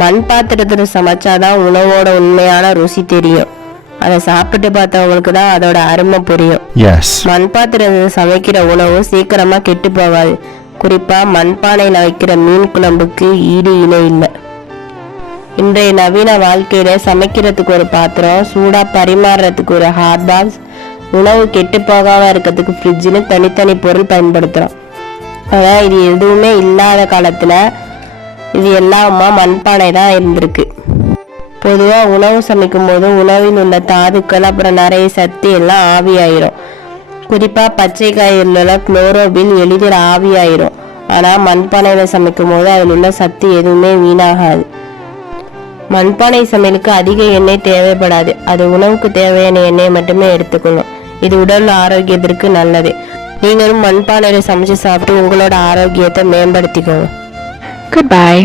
மண் பாத்திரத்தில் சமைச்சாதான் உணவோட உண்மையான ருசி தெரியும். அதை சாப்பிட்டு பார்த்தவங்களுக்கு தான் அதோட அருமை புரியும். மண் பாத்திரத்தில் சமைக்கிற உணவு சீக்கிரமா கெட்டு போகாது. குறிப்பா மண்பானையில் வைக்கிற மீன் குழம்புக்கு ஈடு இணை இல்லை. இன்றைய நவீன வாழ்க்கையில சமைக்கிறதுக்கு ஒரு பாத்திரம், சூடா பரிமாறுறதுக்கு ஒரு ஹாட் பாக்ஸ், உணவு கெட்டு போகாம இருக்கிறதுக்கு ஃப்ரிட்ஜ்னு தனித்தனி பொருள் பயன்படுத்துறோம். ஆனா இது எதுவுமே இல்லாத காலத்துல இது எல்லாமா மண்பானை தான் இருந்திருக்கு. பொதுவா உணவு சமைக்கும் போது உணவில் உள்ள தாதுக்கள் அப்புறம் நிறைய சத்து எல்லாம் ஆவியாயிரும். குறிப்பா பச்சை காய்கறில குளோரோபில் எளிதில் ஆவியாயிரும். ஆனா மண்பானையில சமைக்கும் போது அதில் உள்ள சத்து எதுவுமே வீணாகாது. மண்பானை சமையலுக்கு அதிக எண்ணெய் தேவைப்படாது. அது உணவுக்கு தேவையான எண்ணெய் மட்டுமே எடுத்துக்கணும். இது உடல் ஆரோக்கியத்திற்கு நல்லது. நீங்களும் மண்பானையில சமைச்சு சாப்பிட்டு உங்களோட ஆரோக்கியத்தை மேம்படுத்திக்கோங்க. Goodbye.